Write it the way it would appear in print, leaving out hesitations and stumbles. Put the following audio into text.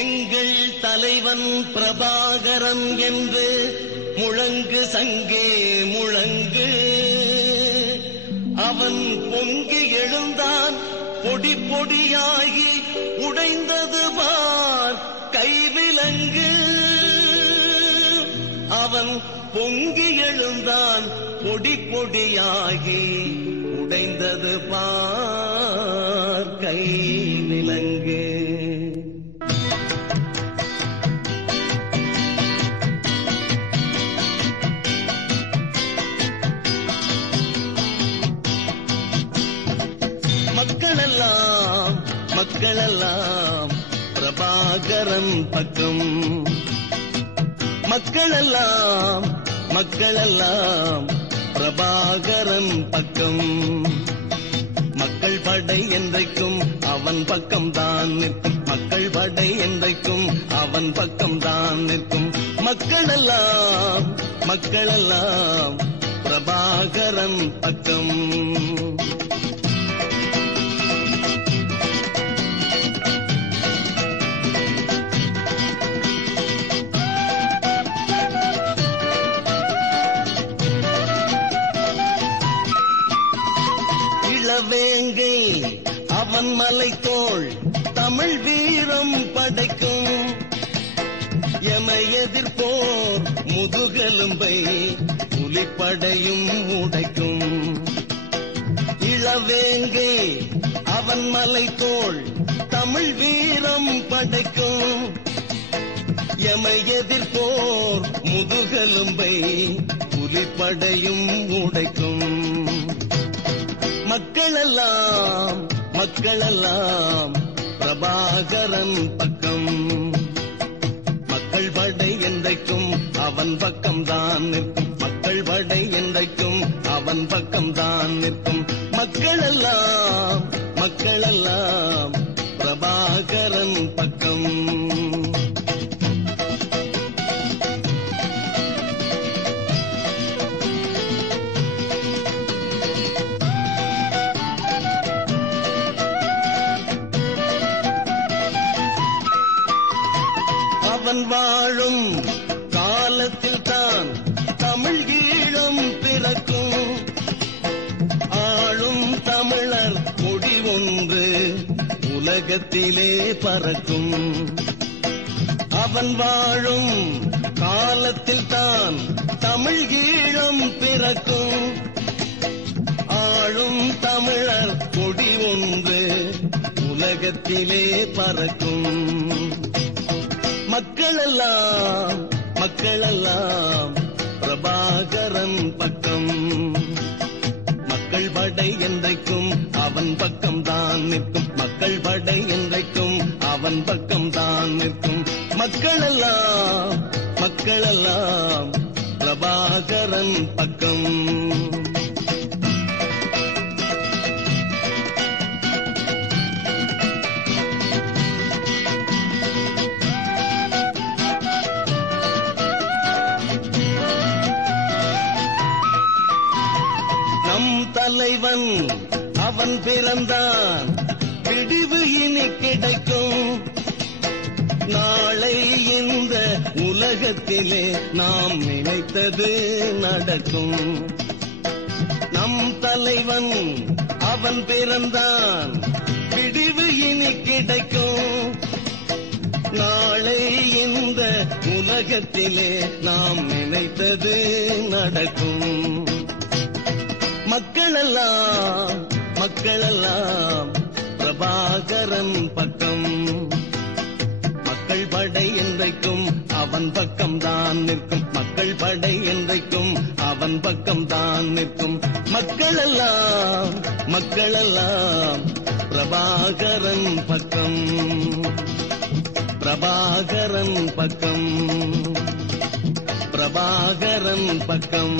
எங்கள் தலைவன் பிரபாகரன் என்று முழங்கு சங்கே முழங்கு. அவன் பொங்கி எழுந்தான், பொடி பொடியாகி உடைந்தது பார் கைவிலங்கு. அவன் பொங்கி எழுந்தான், பொடி பொடியாகி உடைந்தது பார் கைவிலங்கு. மக்களெல்லாம் பிரபாகரன் பக்கம். மக்களெல்லாம் பிரபாகரன் பக்கம். மக்கள் படை என்றைக்கும் அவன் பக்கம் தான் நிற்கும். மக்கள் படை என்றைக்கும் அவன் பக்கம் தான் நிற்கும். மக்களெல்லாம் பிரபாகரன் பக்கம். வேங்கை அவன் மலைத்தோள் தமிழ் வீரம் படைக்கும். எமை எதிர்ப்போர் முதுகெலும்பை புலிப்படையும் உடைக்கும். இளவேங்கை அவன் மலைத்தோள் தமிழ் வீரம் படைக்கும். எமை எதிர்ப்போர் முதுகெலும்பை புலிப்படையும் உடைக்கும். மக்களெல்லாம் பிரபாகரன் பக்கம். மக்கள் படை என்றைக்கும் அவன் பக்கம் தான் நிற்கும். மக்கள் படை என்றைக்கும் அவன் பக்கம் தான் நிற்கும். மக்களெல்லாம் பிரபாகரன் பக்கம். அவன் வாழும் காலத்தில் தான் தமிழ் ஈழம் பிறக்கும். ஆளும் தமிழர் கொடி ஒன்று உலகத்திலே பறக்கும். அவன் வாழும் காலத்தில் தான் தமிழ் ஈழம் பிறக்கும். ஆளும் தமிழர் கொடி ஒன்று உலகத்திலே பறக்கும். மக்களெல்லாம் பிரபாகரன் பக்கம். மக்கள் படை என்றைக்கும் அவன் பக்கம் தான் நிற்கும். மக்கள் படை என்றைக்கும் அவன் பக்கம் தான் நிற்கும். மக்களெல்லாம் பிரபாகரன் பக்கம். தலைவன் அவன் பிறந்தான், விடிவு இனி கிடைக்கும். நாளை இந்த உலகத்திலே நாம் நினைத்தது நடக்கும். நம் தலைவன் அவன் பிறந்தான், விடிவு இனி கிடைக்கும். நாளை இந்த உலகத்திலே நாம் நினைத்தது நடக்கும். மக்களெல்லாம் பிரபாகரன் பக்கம். மக்கள் படை என்றைக்கும் அவன் பக்கம் தான் நிற்கும். மக்கள் படை என்றைக்கும் அவன் பக்கம் தான் நிற்கும். மக்களெல்லாம் பிரபாகரன் பக்கம். பிரபாகரன் பக்கம். பிரபாகரன் பக்கம்.